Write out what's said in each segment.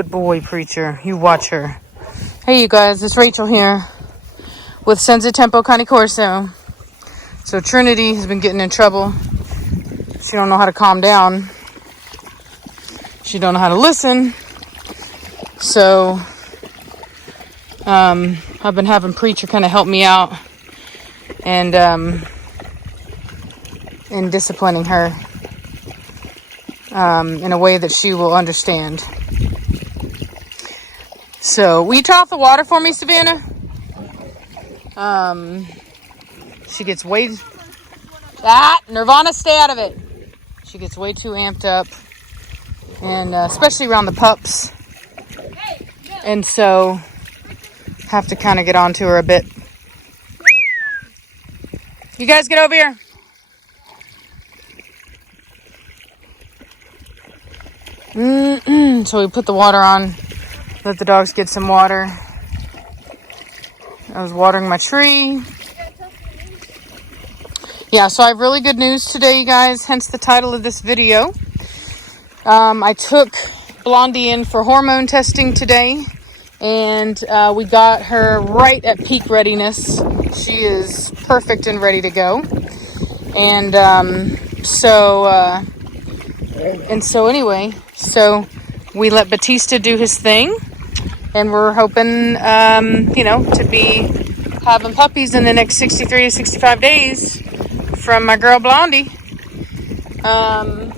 Good boy, Preacher. You watch her. Hey, you guys. It's Rachel here with Senza Tempo Cane Corso. So Trinity has been getting in trouble. She don't know how to calm down. She don't know how to listen. So I've been having Preacher kind of help me out and in disciplining her in a way that she will understand. So, will you turn off the water for me, Savannah? She gets way... Nirvana, stay out of it. She gets way too amped up. And especially around the pups. And so, have to kind of get onto her a bit. You guys get over here. So we put the water on. Let the dogs get some water. I was watering my tree. Yeah, so I have really good news today, you guys. Hence the title of this video. I took Blondie in for hormone testing today. And we got her right at peak readiness. She is perfect and ready to go. And so anyway, so we let Batista do his thing. And we're hoping, to be having puppies in the next 63 to 65 days from my girl Blondie. My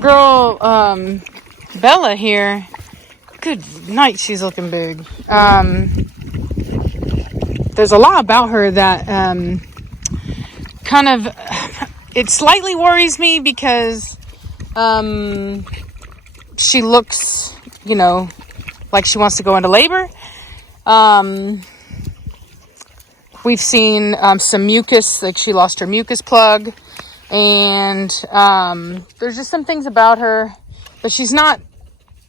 girl Bella here, good night, she's looking big. There's a lot about her that kind of, it slightly worries me because she looks, like she wants to go into labor. We've seen some mucus, like she lost her mucus plug. And there's just some things about her, but she's not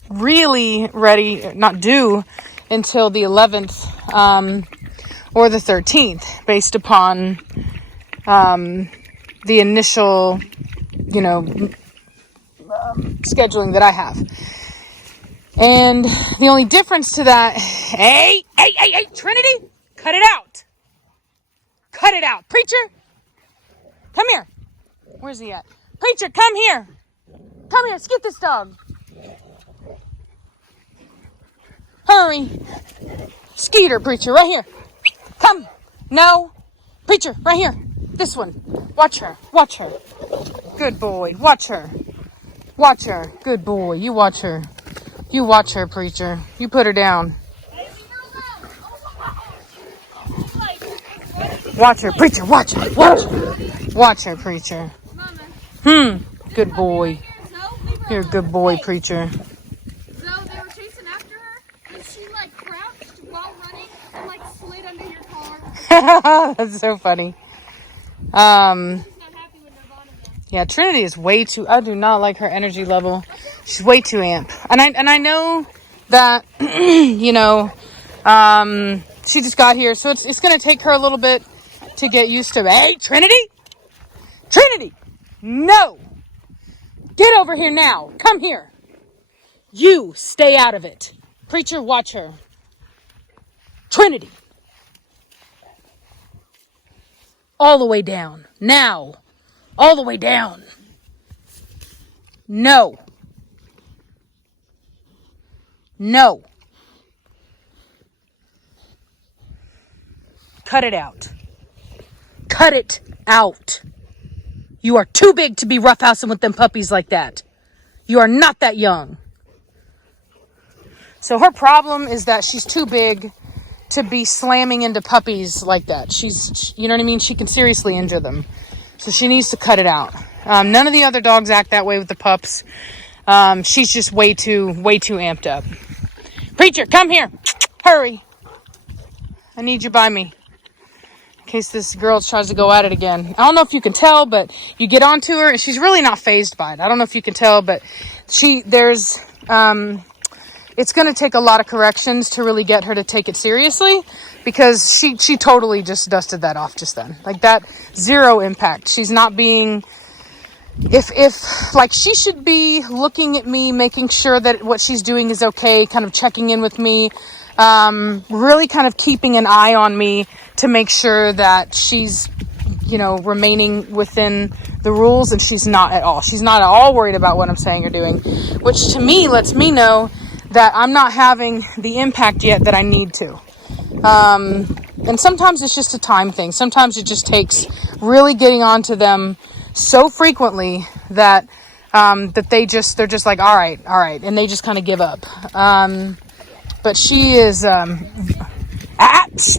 really ready, not due until the 11th or the 13th, based upon the initial, scheduling that I have. And the only difference to that, hey, Trinity, cut it out. Cut it out. Preacher, come here. Where's he at? Preacher, come here. Come here, let's get this dog. Hurry. Skeeter, Preacher, right here. Come. No. Preacher, right here. This one. Watch her. Watch her. Good boy. Watch her. Watch her. Good boy. You watch her. You watch her, Preacher. You put her down. Watch her, Preacher. Watch her. Watch her. Watch her, Preacher. Good boy. You're a good boy, Preacher. So they were chasing after her, and she crouched while running and slid under your car. That's so funny. She's not happy with Nirvana though. Yeah, Trinity is way too. I do not like her energy level. She's way too amp, and I know that she just got here, so it's gonna take her a little bit to get used to it. Hey, Trinity, no. Get over here now. Come here. You stay out of it. Preacher, watch her. Trinity. All the way down. Now. All the way down. No. No. Cut it out. Cut it out. You are too big to be roughhousing with them puppies like that. You are not that young. So her problem is that she's too big to be slamming into puppies like that. She's, you know what I mean? She can seriously injure them. So she needs to cut it out. None of the other dogs act that way with the pups. She's just way too amped up. Preacher, come here. Hurry. I need you by me. In case this girl tries to go at it again. I don't know if you can tell, but you get onto her and she's really not fazed by it. I don't know if you can tell, but it's going to take a lot of corrections to really get her to take it seriously, because she totally just dusted that off just then. Like that, zero impact. She's not being if like she should be looking at me, making sure that what she's doing is okay, kind of checking in with me, really kind of keeping an eye on me to make sure that she's, you know, remaining within the rules, and she's not at all. She's not at all worried about what I'm saying or doing, which to me lets me know that I'm not having the impact yet that I need to. And sometimes it's just a time thing. Sometimes it just takes really getting onto them so frequently that that they're just like, all right, and they just kind of give up. But she is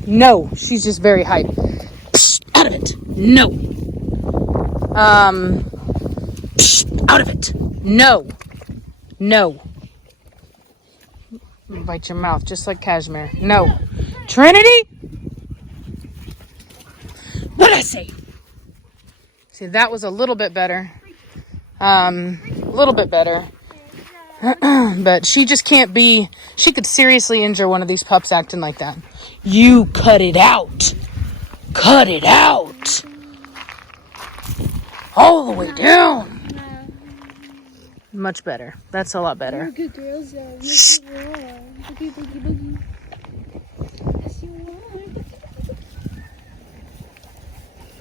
no, she's just very hyped. Out of it. No. Out of it. No. Bite your mouth just like Cashmere. No. Trinity? What'd I say? See, that was a little bit better. But she just can't be, she could seriously injure one of these pups acting like that. You cut it out. Cut it out. All the way down. Much better. That's a lot better. Good girls, though. Yes, you are. Boogie, boogie, boogie. Yes, you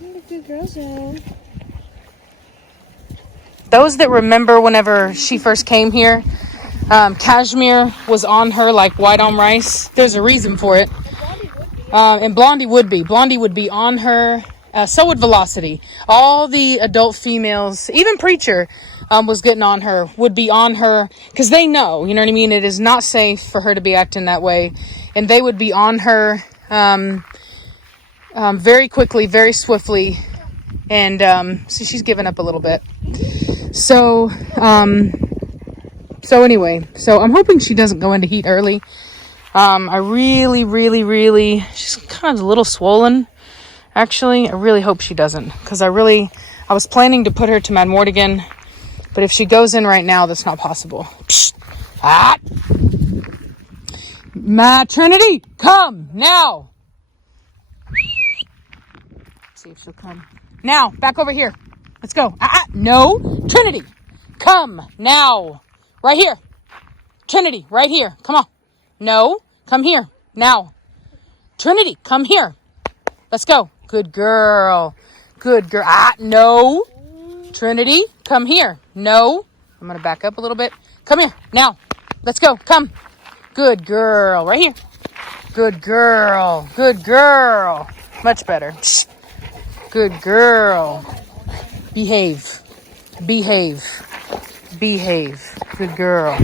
are. You're good girls, though. Those that remember whenever she first came here, Cashmere was on her like white on rice. There's a reason for it. And Blondie would be. Blondie would be on her. So would Velocity. All the adult females, even Preacher, was getting on her, would be on her, because they know, you know what I mean? It is not safe for her to be acting that way. And they would be on her very quickly, very swiftly. And so she's given up a little bit. So anyway, so I'm hoping she doesn't go into heat early. I really, she's kind of a little swollen, actually. I really hope she doesn't, because I was planning to put her to Mad Mortigan, but if she goes in right now, that's not possible. Psst. Ah! Mad Trinity, come now. Let's see if she'll come. Now, back over here. Let's go. No, Trinity, come now. Right here. Trinity, right here. Come on. No, come here. Now. Trinity, come here. Let's go. Good girl. Good girl. No. Trinity, come here. No. I'm going to back up a little bit. Come here. Now. Let's go. Come. Good girl. Right here. Good girl. Good girl. Much better. Good girl. Behave. Behave. Behave. Good girl.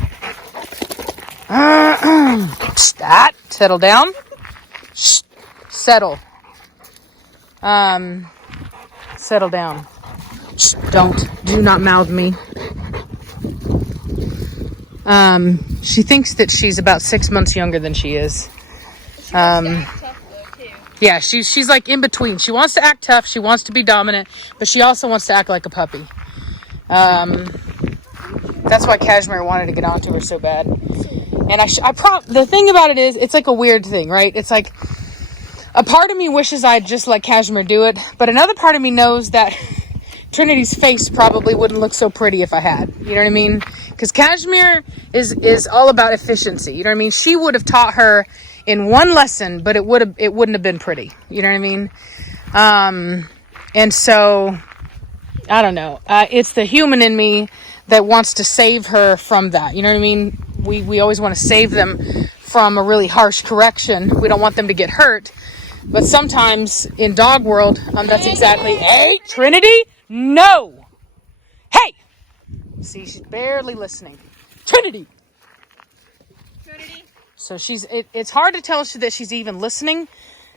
Settle down. Settle. Settle down. Do not mouth me. She thinks that she's about 6 months younger than she is. Yeah, she's like in between. She wants to act tough. She wants to be dominant, but she also wants to act like a puppy. That's why Cashmere wanted to get onto her so bad. And the thing about it is, it's like a weird thing, right? It's like a part of me wishes I'd just let Cashmere do it, but another part of me knows that Trinity's face probably wouldn't look so pretty if I had. You know what I mean? Because Cashmere is all about efficiency. You know what I mean? She would have taught her in one lesson, but it wouldn't have been pretty. You know what I mean? And so I don't know. It's the human in me that wants to save her from that. You know what I mean? We always want to save them from a really harsh correction. We don't want them to get hurt. But sometimes in dog world, that's exactly, hey, Trinity, no. Hey, see, she's barely listening. Trinity. So it's hard to tell that she's even listening,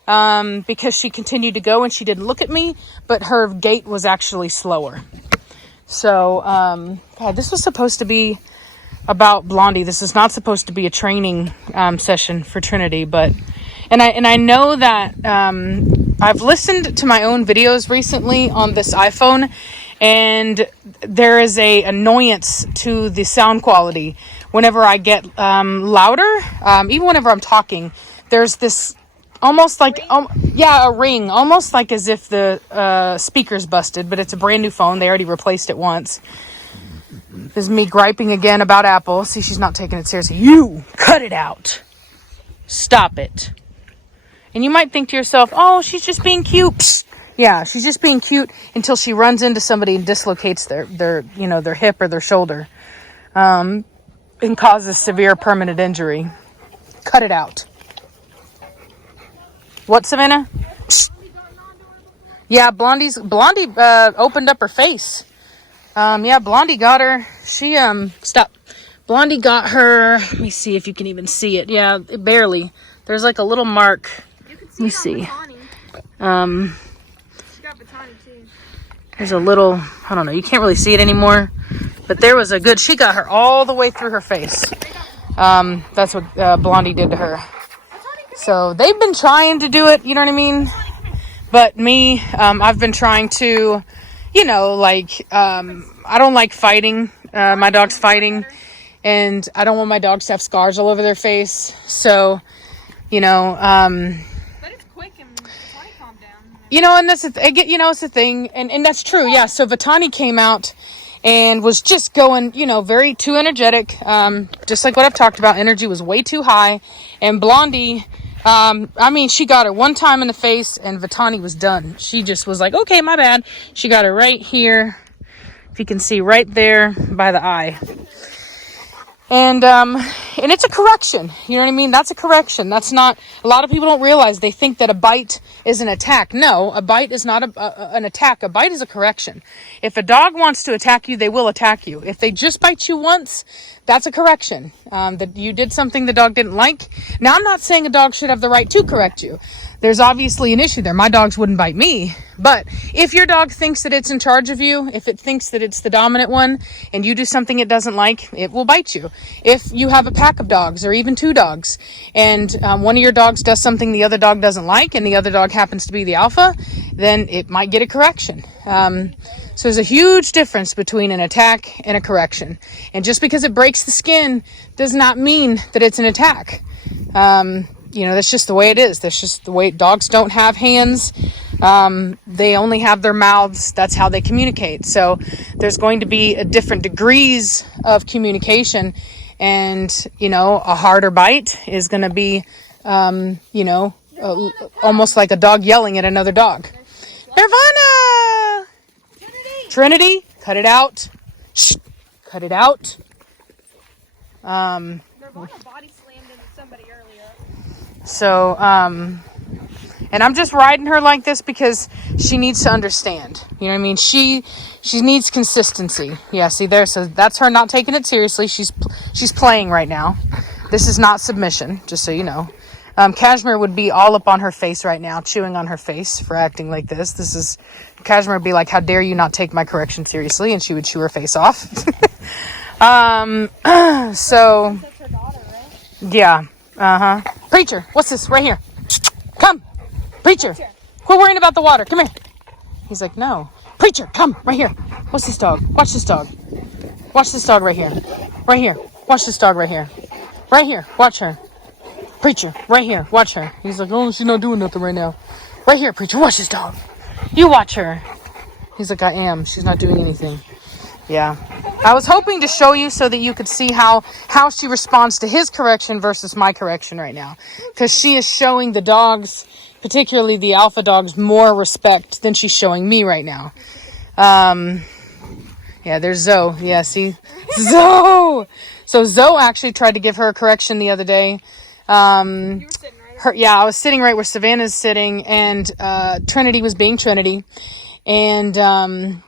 because she continued to go and she didn't look at me, but her gait was actually slower. So, God, this was supposed to be about Blondie. This is not supposed to be a training session for Trinity, but and I know that I've listened to my own videos recently on this iPhone, and there is a annoyance to the sound quality whenever I get louder. Even whenever I'm talking, there's this almost like, yeah, a ring. Almost like as if the speaker's busted, but it's a brand new phone. They already replaced it once. This is me griping again about Apple. See, she's not taking it seriously. You, cut it out. Stop it. And you might think to yourself, oh, she's just being cute. Psst. Yeah, she's just being cute until she runs into somebody and dislocates their hip or their shoulder, and causes severe permanent injury. Cut it out. What, Savannah? Psst. Yeah, Blondie opened up her face. Yeah, Blondie got her. She stop. Blondie got her. Let me see if you can even see it. Yeah, barely. There's like a little mark. Let me see. There's a little, I don't know, you can't really see it anymore, but there was a good, she got her all the way through her face. That's what Blondie did to her. So they've been trying to do it, you know what I mean? But me, I've been trying to, I don't like fighting, my dog's fighting, and I don't want my dogs to have scars all over their face. So, but it's quick and calm down. And that's it's the thing, and that's true. Yeah. So Vitani came out and was just going, very too energetic. Just like what I've talked about, energy was way too high, and Blondie. She got her one time in the face and Vitani was done. She just was like, okay, my bad. She got her right here. If you can see right there by the eye. And it's a correction. You know what I mean? That's a correction. That's not, a lot of people don't realize, they think that a bite is an attack. No, a bite is not an attack. A bite is a correction. If a dog wants to attack you, they will attack you. If they just bite you once, that's a correction. That you did something the dog didn't like. Now, I'm not saying a dog should have the right to correct you. There's obviously an issue there. My dogs wouldn't bite me. But if your dog thinks that it's in charge of you, if it thinks that it's the dominant one, and you do something it doesn't like, it will bite you. If you have a pack of dogs, or even two dogs, and one of your dogs does something the other dog doesn't like, and the other dog happens to be the alpha, then it might get a correction. So there's a huge difference between an attack and a correction. And just because it breaks the skin does not mean that it's an attack. That's just the way it is. That's just the way dogs don't have hands. They only have their mouths. That's how they communicate. So there's going to be different degrees of communication. And, a harder bite is going to be, almost like a dog yelling at another dog. Nirvana! Trinity, cut it out. Shh, cut it out. Nirvana body slammed into somebody earlier. So, and I'm just riding her like this because she needs to understand. You know what I mean? She needs consistency. Yeah, see there? So that's her not taking it seriously. She's playing right now. This is not submission, just so you know. Cashmere would be all up on her face right now, chewing on her face for acting like this. Cashmere would be like, how dare you not take my correction seriously? And she would chew her face off. So, That's her daughter, right? yeah. Preacher, what's this? Right here. Come. Preacher. Quit worrying about the water. Come here. He's like, no. Preacher, come. Right here. What's this dog? Watch this dog. Watch this dog right here. Right here. Watch this dog right here. Right here. Watch her. Preacher, right here. Watch her. He's like, oh, she's not doing nothing right now. Right here, Preacher. Watch this dog. You watch her. He's like, I am. She's not doing anything. Yeah. I was hoping to show you so that you could see how she responds to his correction versus my correction right now. Because she is showing the dogs, particularly the alpha dogs, more respect than she's showing me right now. Yeah, there's Zoe. Yeah, see? Zoe! So Zoe actually tried to give her a correction the other day. You were sitting right I was sitting right where Savannah's sitting, and Trinity was being Trinity. And the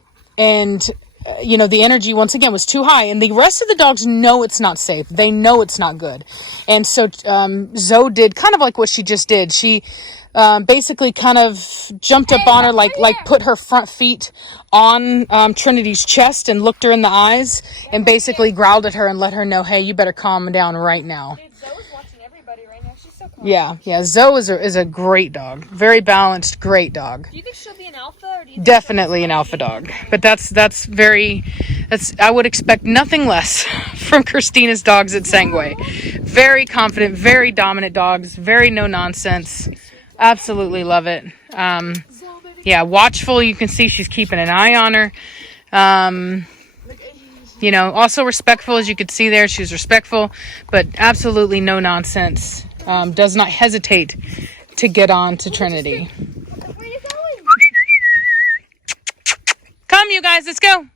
energy once again was too high, and the rest of the dogs know it's not safe. They know it's not good. And so Zoe did kind of like what she just did. She basically kind of jumped up on her, like put her front feet on Trinity's chest and looked her in the eyes and basically growled at her and let her know, hey, you better calm down right now. Dude, Zoe's watching everybody right now. She's so calm. Yeah. Zoe is a great dog. Very balanced, great dog. Do you think she'll be an alpha? Or do you think Definitely an alpha dog. But that's I would expect nothing less from Christina's dogs at Sangway. Very confident, very dominant dogs, very no nonsense. Absolutely love it. Yeah, watchful. You can see she's keeping an eye on her. You know, also respectful, as you could see there. She's respectful, but absolutely no nonsense. Does not hesitate to get on to Trinity. Where are you going? Come, you guys, let's go.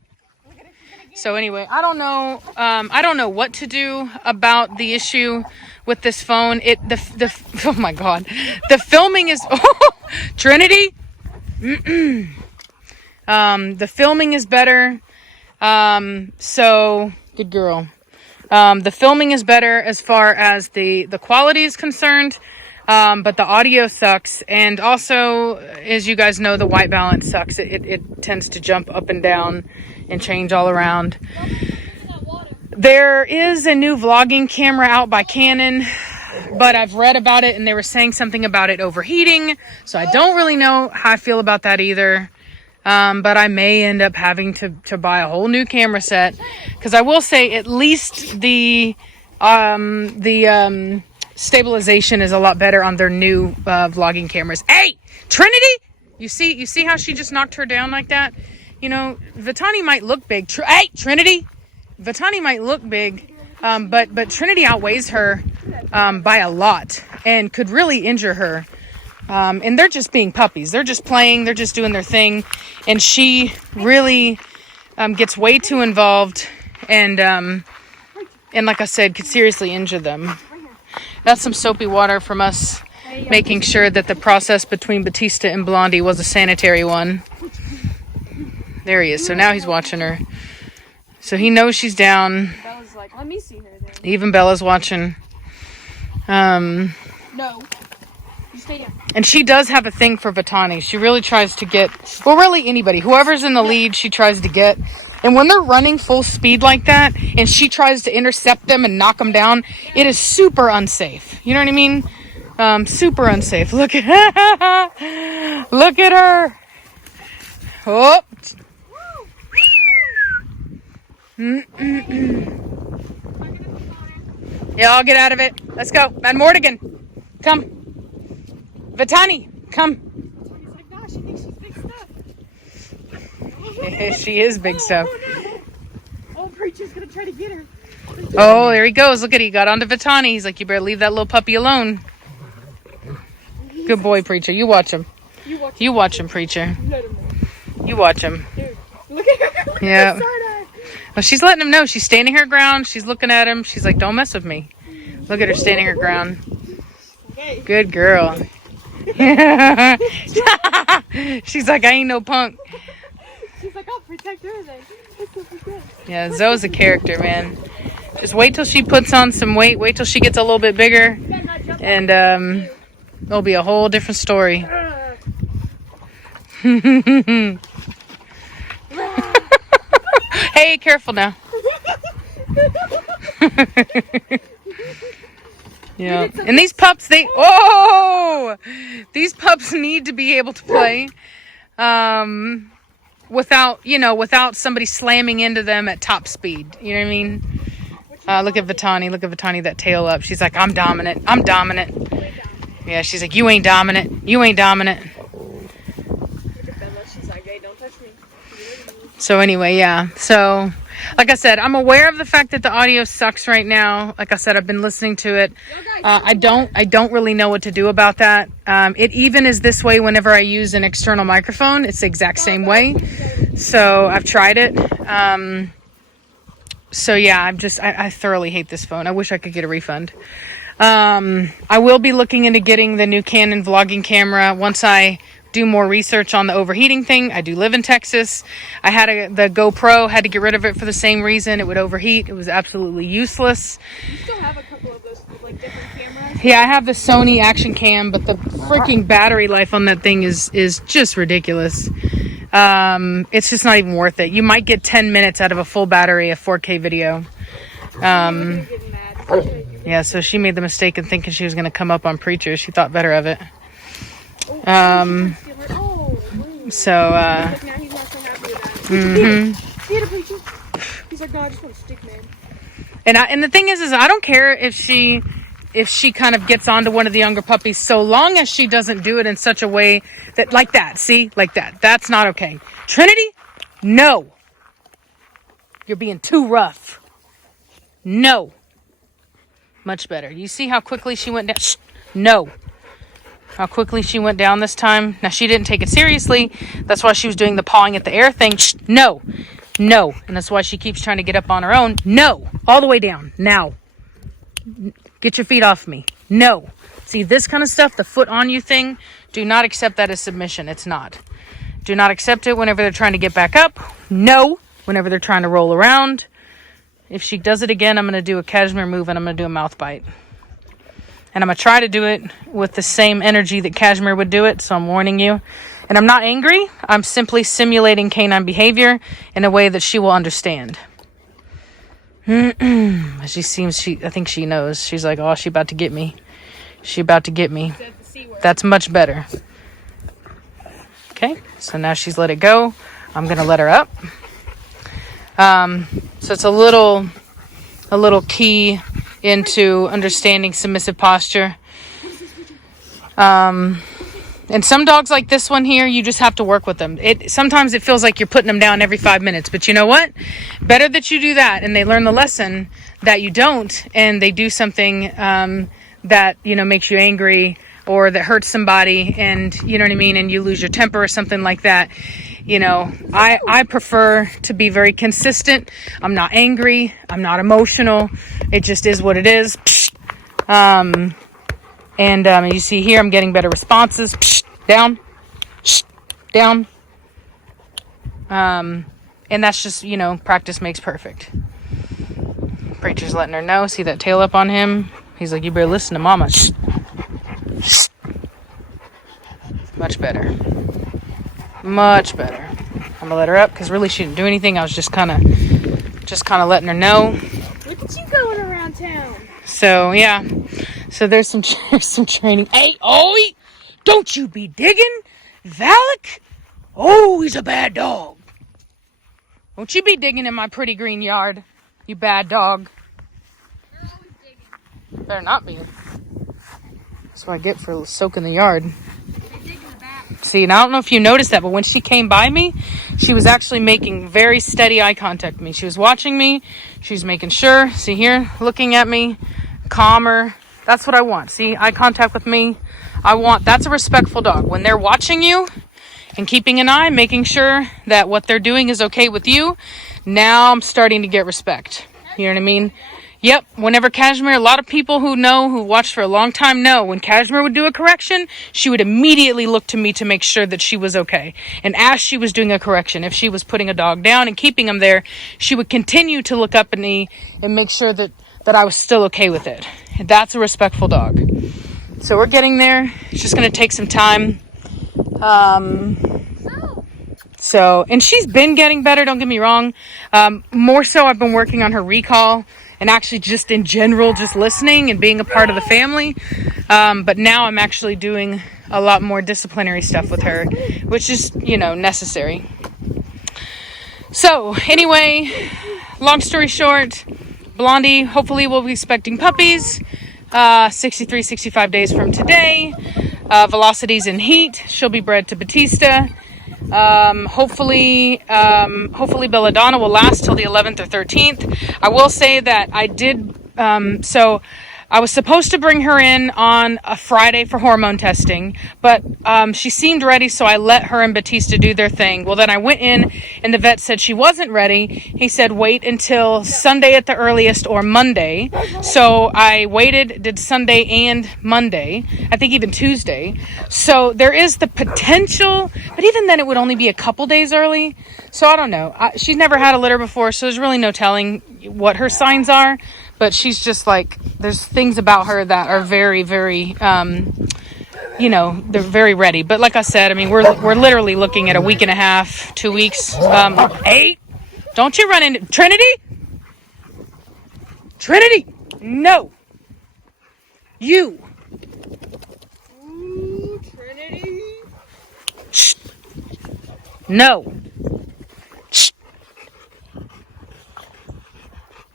So anyway, I don't know what to do about the issue with this phone. Oh my God, the filming is Trinity. The filming is better. So good girl. The filming is better as far as the quality is concerned. But the audio sucks. And also, as you guys know, the white balance sucks. It tends to jump up and down and change all around. There is a new vlogging camera out by Canon, but I've read about it and they were saying something about it overheating. So I don't really know how I feel about that either. But I may end up having to buy a whole new camera set, because I will say at least the stabilization is a lot better on their new vlogging cameras. Hey, Trinity, you see how she just knocked her down like that? You know, Vitani might look big. Hey, Trinity, Vitani might look big, but Trinity outweighs her by a lot and could really injure her. And they're just being puppies. They're just playing. They're just doing their thing. And she really gets way too involved. And like I said, could seriously injure them. That's some soapy water from us making sure that the process between Batista and Blondie was a sanitary one. There he is. So now he's watching her. So he knows she's down. Bella's like, let me see her then. Even Bella's watching. No. You stay down. And she does have a thing for Vitani. She really tries to get, well, really anybody. Whoever's in the lead, she tries to get. And when they're running full speed like that, and she tries to intercept them and knock them down, it is super unsafe. You know what I mean? Super unsafe. Look at her. Look at her. Oh. Yeah, I'll get out of it. Let's go. Van Mortigan, come. Vitani, come. He's like, gosh, she thinks she's big stuff. She is big stuff. Oh, Preacher's gonna try to get her. Oh, there he goes. Look at he got onto Vitani. He's like, you better leave that little puppy alone. Good boy, Preacher. You watch him. You watch him, Preacher. You watch him. Dude, look at her. Look Yeah. at the side-eye. Well, she's letting him know. She's standing her ground. She's looking at him. She's like, don't mess with me. Look at her standing her ground. Okay. Good girl. She's like, I ain't no punk. She's like, I'll protect her then. Yeah, Zoe's a character, man. Just wait till she puts on some weight. Wait till she gets a little bit bigger. And it'll be a whole different story. Hey, careful now. Yeah. And these pups, these pups need to be able to play without somebody slamming into them at top speed. You know what I mean? Look at Vitani. Look at Vitani, that tail up. She's like, I'm dominant. I'm dominant. Yeah, she's like, you ain't dominant. You ain't dominant. She's like, hey, don't touch me. So anyway, yeah. So, like I said, I'm aware of the fact that the audio sucks right now. Like I said, I've been listening to it. I don't really know what to do about that. It even is this way whenever I use an external microphone. It's the exact same way. So I've tried it. So yeah, I thoroughly hate this phone. I wish I could get a refund. I will be looking into getting the new Canon vlogging camera once I do more research on the overheating thing. I do live in Texas. I had the GoPro, had to get rid of it for the same reason. It would overheat. It was absolutely useless. You still have a couple of those like different cameras? Yeah, I have the Sony Action Cam, but the freaking battery life on that thing is just ridiculous. It's just not even worth it. You might get 10 minutes out of a full battery of 4K video. Yeah, so she made the mistake of thinking she was going to come up on Preacher. She thought better of it. He's like, no, I just want to stick, man. And the thing is I don't care if she if she kind of gets onto one of the younger puppies, so long as she doesn't do it in such a way that, like that, see, like that. That's not okay. Trinity, no. You're being too rough. No. Much better. You see how quickly she went down? Shh. No. How quickly she went down this time. Now, she didn't take it seriously. That's why she was doing the pawing at the air thing. Shh. No. No. And that's why she keeps trying to get up on her own. No. All the way down. Now. Get your feet off me. No. See, this kind of stuff, the foot on you thing, do not accept that as submission. It's not. Do not accept it whenever they're trying to get back up. No. Whenever they're trying to roll around. If she does it again, I'm going to do a cashmere move and I'm going to do a mouth bite. And I'm going to try to do it with the same energy that Cashmere would do it. So I'm warning you. And I'm not angry. I'm simply simulating canine behavior in a way that she will understand. I think she knows. She's like, oh, she about to get me. She about to get me. That's much better. Okay. So now she's let it go. I'm going to let her up. So it's a little key into understanding submissive posture. And some dogs like this one here, you just have to work with them. Sometimes it feels like you're putting them down every 5 minutes, but you know what? Better that you do that and they learn the lesson that you don't, and they do something that, makes you angry or that hurts somebody, and you know what I mean, and you lose your temper or something like that. I prefer to be very consistent. I'm not angry. I'm not emotional. It just is what it is. And you see here, I'm getting better responses. Down. Down. And that's just, practice makes perfect. Preacher's letting her know. See that tail up on him? He's like, you better listen to mama. Much better. Much better. I'm gonna let her up because really she didn't do anything. I was just kind of letting her know. Look at you going around town. So yeah. So there's some training. Hey, oi! Don't you be digging, Valak? Oh, he's a bad dog. Don't you be digging in my pretty green yard, you bad dog. You're always digging. Better not be. That's what I get for soaking the yard. See, and I don't know if you noticed that, but when she came by me, she was actually making very steady eye contact with me. She was watching me. She was making sure. See here, looking at me, calmer. That's what I want. See, eye contact with me. That's a respectful dog. When they're watching you and keeping an eye, making sure that what they're doing is okay with you, now I'm starting to get respect. You know what I mean? Yep. Whenever Cashmere, a lot of people who watched for a long time know, when Cashmere would do a correction, she would immediately look to me to make sure that she was okay. And as she was doing a correction, if she was putting a dog down and keeping him there, she would continue to look up at me and make sure that I was still okay with it. That's a respectful dog. So we're getting there. It's just going to take some time. And she's been getting better, don't get me wrong. More so I've been working on her recall and actually just in general, just listening and being a part of the family. But now I'm actually doing a lot more disciplinary stuff with her, which is, necessary. So anyway, long story short, Blondie hopefully will be expecting puppies 63, 65 days from today. Velocities in heat. She'll be bred to Batista. Hopefully Belladonna will last till the 11th or 13th. I will say that I did, so I was supposed to bring her in on a Friday for hormone testing, but she seemed ready, so I let her and Batista do their thing. Well, then I went in, and the vet said she wasn't ready. He said wait until Sunday at the earliest or Monday. So I waited, did Sunday and Monday, I think even Tuesday. So there is the potential, but even then it would only be a couple days early. So I don't know. She's never had a litter before, so there's really no telling what her signs are. But she's just like, there's things about her that are very, very, they're very ready. But like I said, I mean, we're literally looking at a week and a half, 2 weeks. Hey, don't you run into Trinity? Trinity, no. You. Ooh, Trinity. Shh. No. Shh.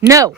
No.